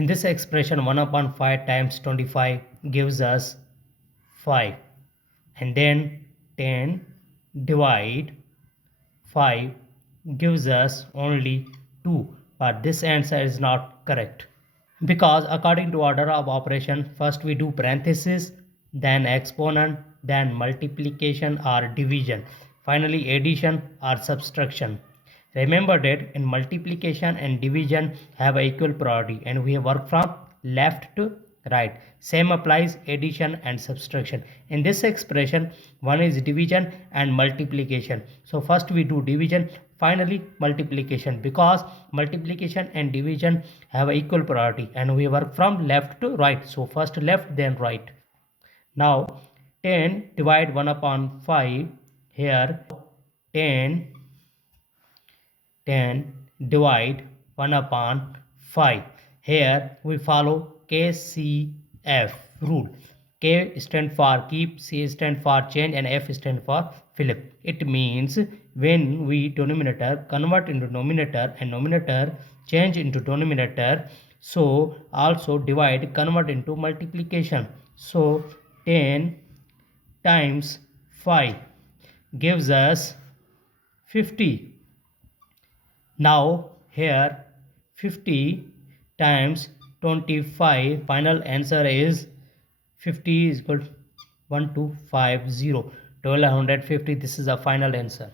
In this expression 1 upon 5 times 25 gives us 5, and then 10 divide 5 gives us only 2, but this answer is not correct, because according to order of operation, first we do parenthesis, then exponent, then multiplication or division, finally addition or subtraction. Remember that in multiplication and division have a equal priority, and we work from left to right. Same applies addition and subtraction. In this expression, one is division and multiplication. So first we do division, finally multiplication, because multiplication and division have equal priority, and we work from left to right. So first left, then right. Now 10 divide 1 upon 5. Here 10 divide 1 upon 5. Here we follow KCF rule. K stand for keep, C stand for change, and F stand for flip. It means when we denominator convert into numerator and numerator change into denominator, so also divide convert into multiplication. So 10 times 5 gives us 50. Now here 50 times 25, final answer is 50 is equal to 1250. This is the final answer.